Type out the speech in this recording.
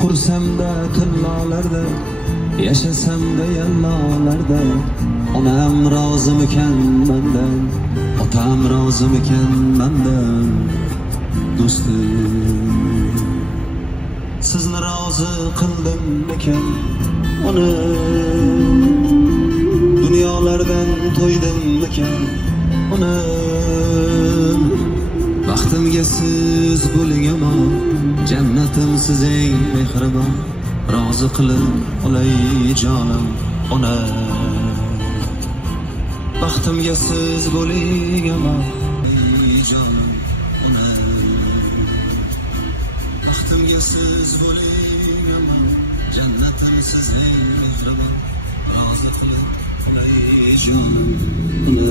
Qursam-da tillolarda, yashasam-da yallolarda, onam rozimikan mendan, otam rozimikan mendan, do'stim. Sizni rozi qildimmikan, ona dunyolardan to'ydimmikan, ona baxtimga siz bo'ling amon, jannatim siz eng mehribon, rozi qilib olay jonim ona. Baxtimga siz bo'ling amon, jonim ona. Baxtimga siz bo'ling amon, jannatim siz eng mehribon, rozi qilib olay jonim ona.